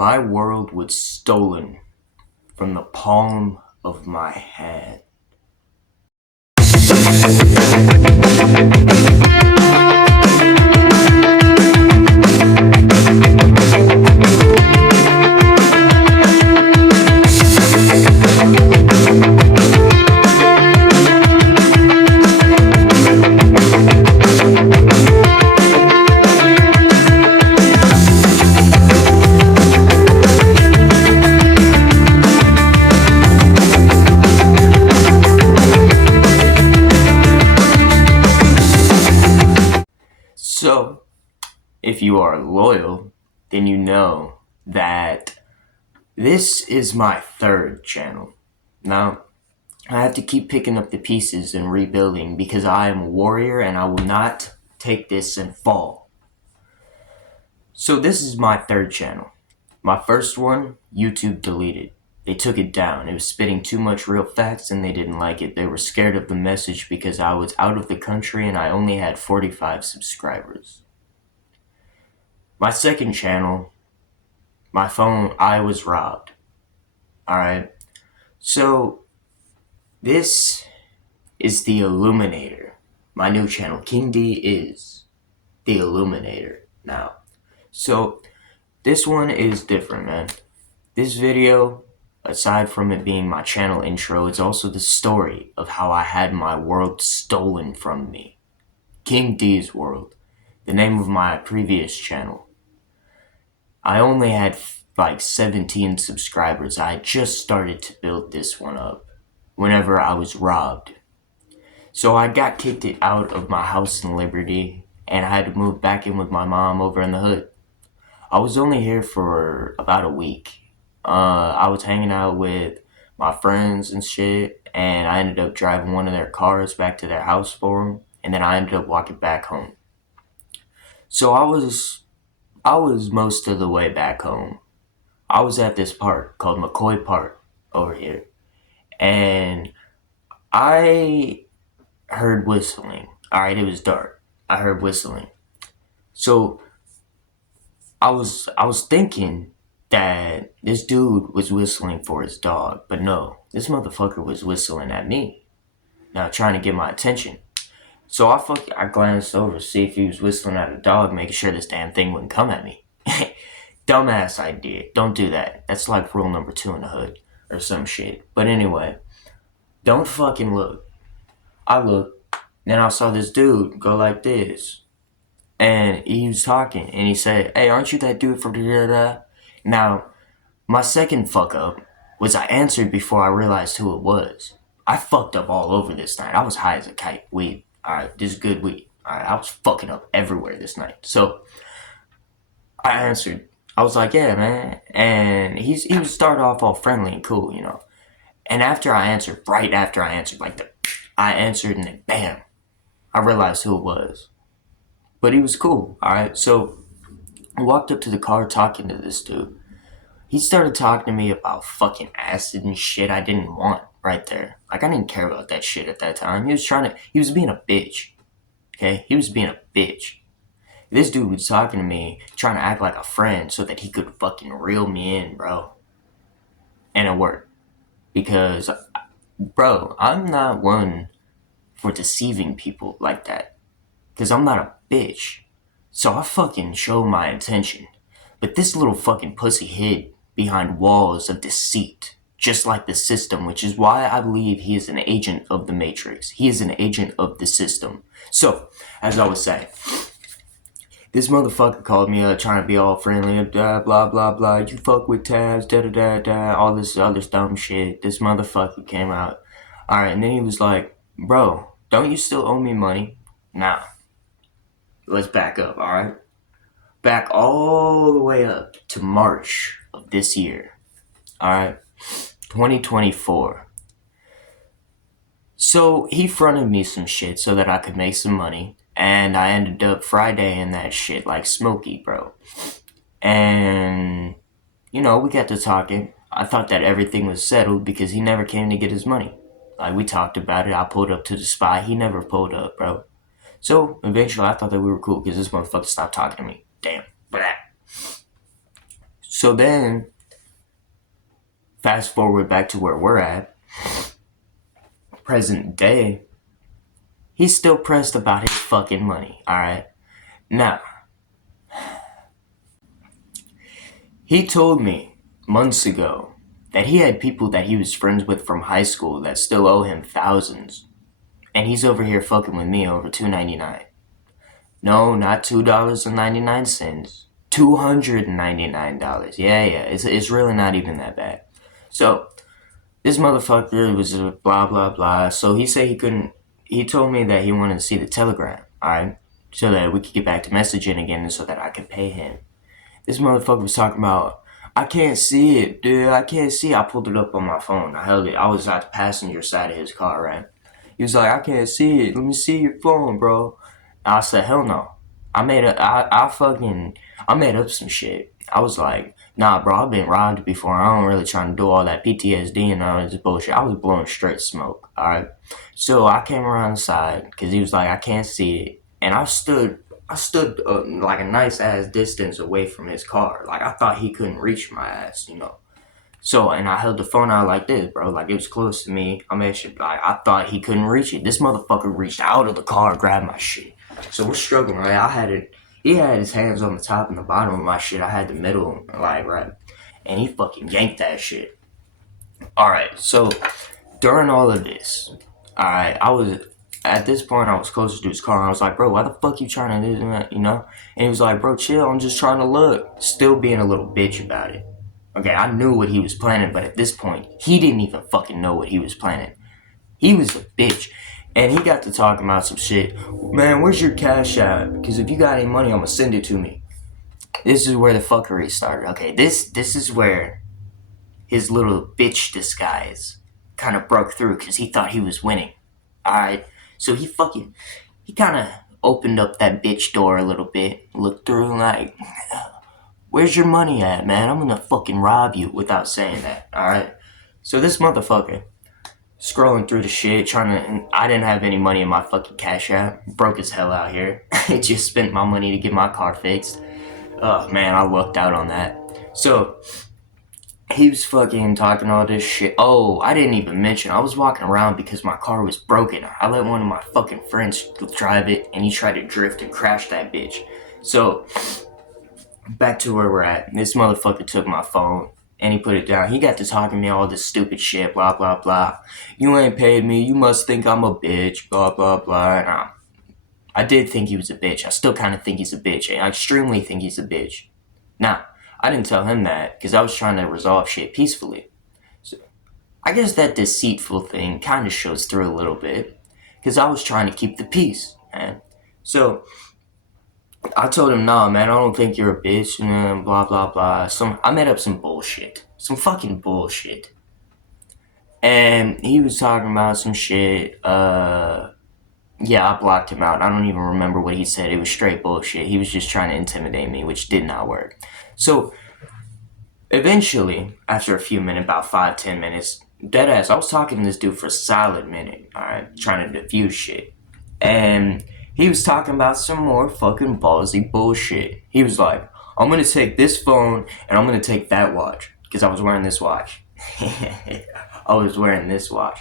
My world was stolen from the palm of my hand. So, if you are loyal, then you know that this is my third channel. Now, I have to keep picking up the pieces and rebuilding because I am a warrior and I will not take this and fall. So this is my third channel. My first one, YouTube deleted. They took it down. It was spitting too much real facts and they didn't like it. They were scared of the message because I was out of the country and I only had 45 subscribers. My second channel, my phone, I was robbed. Alright? So, this is the Illuminator. My new channel, King D is the Illuminator now. So, this one is different, man. This video, aside from it being my channel intro, it's also the story of how I had my world stolen from me. King D's World, the name of my previous channel. I only had like 17 subscribers. I just started to build this one up whenever I was robbed. So I got kicked out of my house in Liberty and I had to move back in with my mom over in the hood. I was only here for about a week. I was hanging out with my friends and shit, and I ended up driving one of their cars back to their house for them, and then I ended up walking back home. So I was most of the way back home. I was at this park called McCoy Park over here, and I heard whistling. Alright, it was dark. I heard whistling. So I was thinking that this dude was whistling for his dog, but no, this motherfucker was whistling at me. Now trying to get my attention. So I glanced over to see if he was whistling at a dog, making sure this damn thing wouldn't come at me. Dumbass idea. Don't do that. That's like rule number 2 in the hood or some shit. But anyway, don't fucking look. I looked, then I saw this dude go like this. And he was talking, and he said, "Hey, aren't you that dude from da-da-da?" Now, my second fuck up was I answered before I realized who it was. I fucked up all over this night. I was high as a kite. Weed. Alright, this is good weed. Alright, I was fucking up everywhere this night. So, I answered. I was like, "Yeah, man." And he would start off all friendly and cool, you know. And right after I answered, I answered and then bam, I realized who it was. But he was cool, alright? So, I walked up to the car talking to this dude. He started talking to me about fucking acid and shit I didn't want right there. Like, I didn't care about that shit at that time. He was being a bitch. Okay? He was being a bitch. This dude was talking to me, trying to act like a friend so that he could fucking reel me in, bro. And it worked. Because, bro, I'm not one for deceiving people like that. Because I'm not a bitch. So I fucking show my intention. But this little fucking pussy hid behind walls of deceit, just like the system, which is why I believe he is an agent of the Matrix. He is an agent of the system. So, as I was saying, this motherfucker called me up trying to be all friendly, blah, blah, blah, you fuck with tabs, da-da-da-da, all this other dumb shit. This motherfucker came out. Alright, and then he was like, "Bro, don't you still owe me money?" Now, let's back up, alright? Back all the way up to March of this year. Alright? 2024. So he fronted me some shit so that I could make some money. And I ended up Fridaying that shit like Smokey, bro. And, you know, we got to talking. I thought that everything was settled because he never came to get his money. Like, we talked about it. I pulled up to the spot. He never pulled up, bro. So, eventually, I thought that we were cool because this motherfucker stopped talking to me. Damn. Blah. So then, fast forward back to where we're at, present day, he's still pressed about his fucking money, alright? Now, he told me months ago that he had people that he was friends with from high school that still owe him thousands. And he's over here fucking with me over $2.99. No, not $2.99. $299. Yeah, it's really not even that bad. So, this motherfucker was blah, blah, blah. So he said he told me that he wanted to see the telegram, alright? So that we could get back to messaging again and so that I could pay him. This motherfucker was talking about, I can't see it, dude. I can't see it. I pulled it up on my phone. I held it. I was at the passenger side of his car, right? He was like, I can't see it. Let me see your phone, bro. And I said, hell no. I made up some shit. I was like, nah, bro, I've been robbed before. I don't really trying to do all that PTSD and all this bullshit. I was blowing straight smoke, alright? So I came around the side because he was like, I can't see it. And I stood like a nice ass distance away from his car. Like I thought he couldn't reach my ass, you know. So, and I held the phone out like this, bro. Like it was close to me. I thought he couldn't reach it. This motherfucker reached out of the car, grabbed my shit. So we're struggling, right? He had his hands on the top and the bottom of my shit. I had the middle, like, right? And he fucking yanked that shit. Alright, so during all of this, alright, at this point, I was closer to his car, and I was like, bro, why the fuck you trying to do that, you know? And he was like, bro, chill, I'm just trying to look. Still being a little bitch about it. Okay, I knew what he was planning, but at this point, he didn't even fucking know what he was planning. He was a bitch. And he got to talking about some shit. Man, where's your cash at? Because if you got any money, I'm gonna send it to me. This is where the fuckery started. Okay, this is where his little bitch disguise kind of broke through because he thought he was winning. Alright? So he kind of opened up that bitch door a little bit, looked through like, where's your money at, man? I'm gonna fucking rob you without saying that, alright? So this motherfucker, scrolling through the shit, I didn't have any money in my fucking cash app, broke as hell out here. I just spent my money to get my car fixed. Oh man, I lucked out on that. So, he was fucking talking all this shit. Oh, I didn't even mention, I was walking around because my car was broken. I let one of my fucking friends drive it, and he tried to drift and crash that bitch. So, back to where we're at. This motherfucker took my phone, and he put it down. He got to talking to me all this stupid shit, blah, blah, blah. You ain't paid me, you must think I'm a bitch, blah, blah, blah. And I did think he was a bitch. I still kind of think he's a bitch. I extremely think he's a bitch. Now, I didn't tell him that because I was trying to resolve shit peacefully. So, I guess that deceitful thing kind of shows through a little bit because I was trying to keep the peace, man. So, I told him, nah, man, I don't think you're a bitch, and blah, blah, blah. I made up some bullshit. Some fucking bullshit. And he was talking about some shit, yeah, I blocked him out. I don't even remember what he said. It was straight bullshit. He was just trying to intimidate me, which did not work. So, eventually, after a few minutes, about 5-10 minutes, deadass, I was talking to this dude for a solid minute, alright, trying to diffuse shit. And he was talking about some more fucking ballsy bullshit. He was like, I'm gonna take this phone and I'm gonna take that watch. Because I was wearing this watch. I was wearing this watch.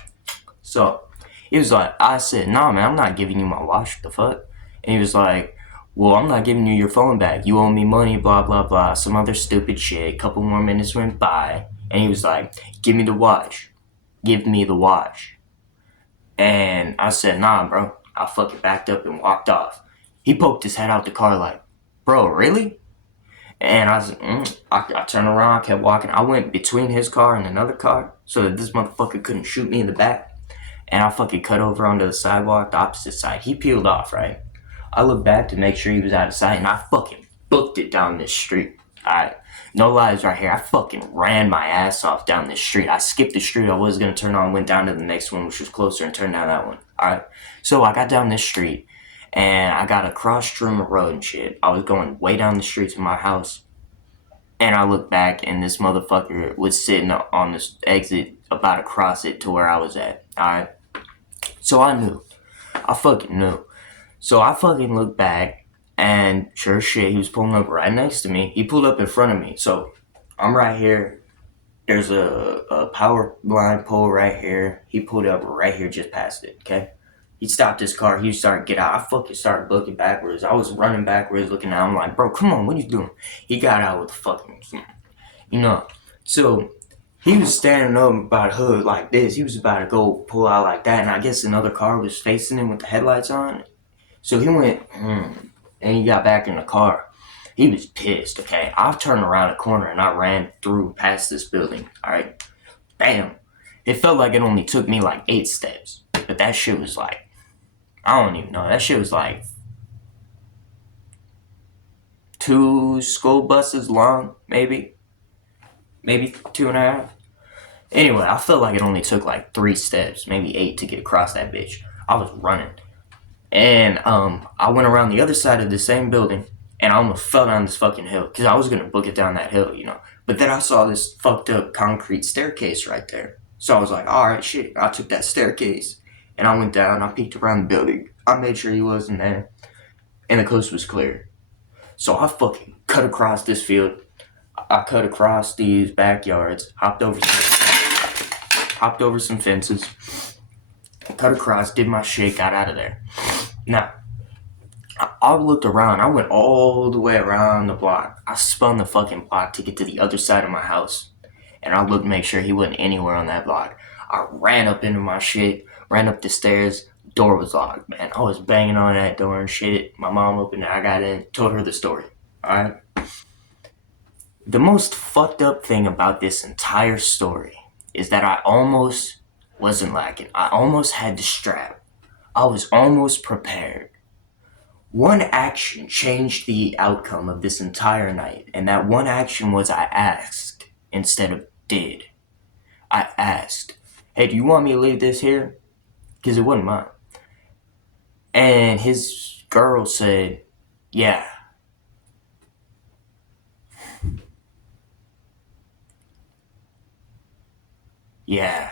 So, he was like, I said, nah, man, I'm not giving you my watch. What the fuck? And he was like, well, I'm not giving you your phone back. You owe me money, blah, blah, blah. Some other stupid shit. A couple more minutes went by. And he was like, give me the watch. Give me the watch. And I said, nah, bro. I fucking backed up and walked off. He poked his head out the car like, bro, really? And I was, I turned around, I kept walking. I went between his car and another car so that this motherfucker couldn't shoot me in the back. And I fucking cut over onto the sidewalk, the opposite side. He peeled off, right? I looked back to make sure he was out of sight, and I fucking booked it down this street. Alright, no lies right here. I fucking ran my ass off down this street. I skipped the street I was gonna turn on, went down to the next one, which was closer, and turned down that one. Alright, so I got down this street, and I got across Truman Road and shit. I was going way down the street to my house, and I looked back, and this motherfucker was sitting on this exit, about to cross it to where I was at. Alright. So I knew. I fucking knew. So I fucking looked back, and sure as shit, he was pulling up right next to me. He pulled up in front of me. So I'm right here. There's a power line pole right here. He pulled up right here just past it, okay? He stopped his car. He started to get out. I fucking started looking backwards. I was running backwards looking out. I'm like, bro, come on, what are you doing? He got out with the fucking, you know. So he was standing up by the hood like this. He was about to go pull out like that. And I guess another car was facing him with the headlights on. So he went, and he got back in the car. He was pissed, okay? I turned around the corner and I ran through past this building, alright? Bam. It felt like it only took me like 8 steps. But that shit was like, I don't even know. That shit was like 2 school buses long, maybe. Maybe 2.5. Anyway, I felt like it only took like 3 steps, maybe 8 to get across that bitch. I was running. And I went around the other side of the same building, and I almost fell down this fucking hill because I was gonna book it down that hill, you know. But then I saw this fucked up concrete staircase right there, so I was like, all right, shit. I took that staircase, and I went down. I peeked around the building. I made sure he wasn't there, and the coast was clear. So I fucking cut across this field. I cut across these backyards, hopped over some fences, cut across, did my shit, got out of there. Now, I looked around. I went all the way around the block. I spun the fucking block to get to the other side of my house. And I looked to make sure he wasn't anywhere on that block. I ran up into my shit, ran up the stairs. Door was locked, man. I was banging on that door and shit. My mom opened it. I got in, told her the story. Alright? The most fucked up thing about this entire story is that I almost wasn't lacking. I almost had the strap. I was almost prepared. One action changed the outcome of this entire night, and that one action was I asked instead of did. I asked, hey, do you want me to leave this here? Because it wasn't mine. And his girl said, yeah. Yeah.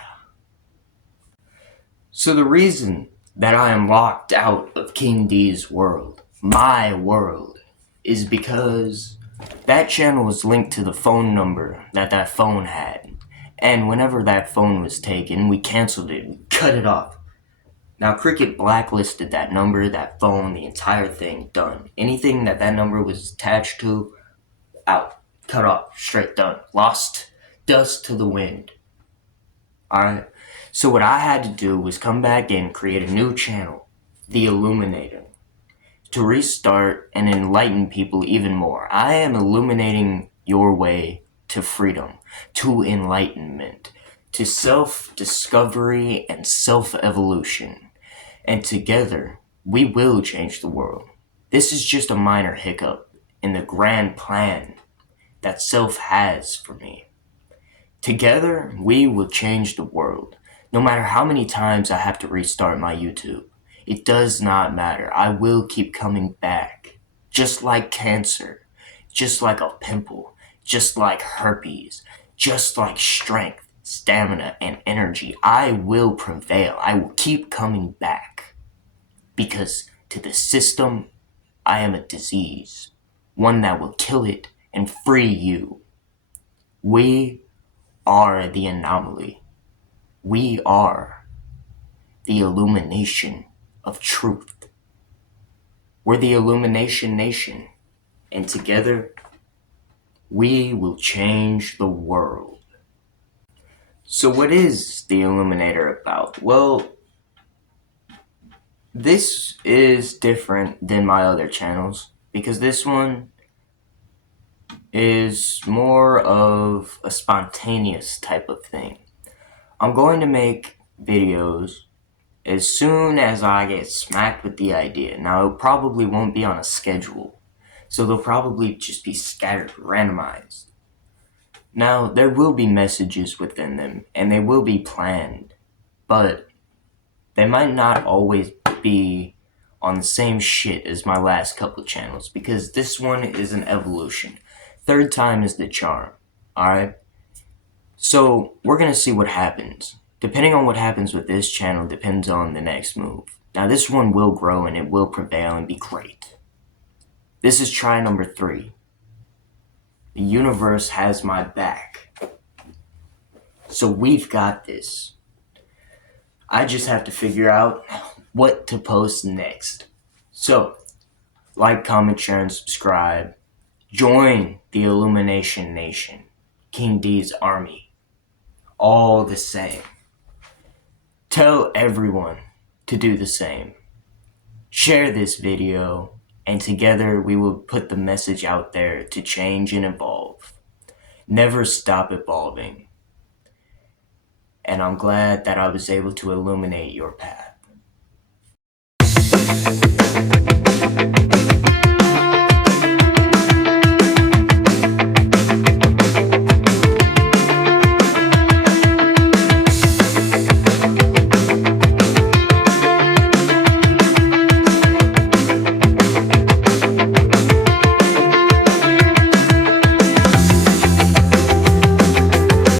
So the reason that I am locked out of King D's world, my world, is because that channel was linked to the phone number that phone had. And whenever that phone was taken, we canceled it, we cut it off. Now, Cricket blacklisted that number, that phone, the entire thing, done. Anything that number was attached to, out, cut off, straight done. Lost, dust to the wind. Alright? So what I had to do was come back in, create a new channel, The Illuminator, to restart and enlighten people even more. I am illuminating your way to freedom, to enlightenment, to self-discovery and self-evolution. And together, we will change the world. This is just a minor hiccup in the grand plan that self has for me. Together, we will change the world. No matter how many times I have to restart my YouTube, it does not matter. I will keep coming back. Just like cancer, just like a pimple, just like herpes, just like strength, stamina, and energy. I will prevail. I will keep coming back. Because to the system, I am a disease. One that will kill it and free you. We are the anomaly. We are the illumination of truth. We're the Illumination Nation, and together we will change the world. So what is the Illuminator about? Well, this is different than my other channels because this one is more of a spontaneous type of thing. I'm going to make videos as soon as I get smacked with the idea. Now, it probably won't be on a schedule, so they'll probably just be scattered, randomized. Now, there will be messages within them, and they will be planned, but they might not always be on the same shit as my last couple channels, because this one is an evolution. Third time is the charm, alright? So, we're gonna see what happens. Depending on what happens with this channel depends on the next move. Now, this one will grow and it will prevail and be great. This is try number 3. The universe has my back. So we've got this. I just have to figure out what to post next. So, like, comment, share, and subscribe. Join the Illumination Nation, King D's army. All the same. Tell everyone to do the same. Share this video, and together we will put the message out there to change and evolve. Never stop evolving. And I'm glad that I was able to illuminate your path.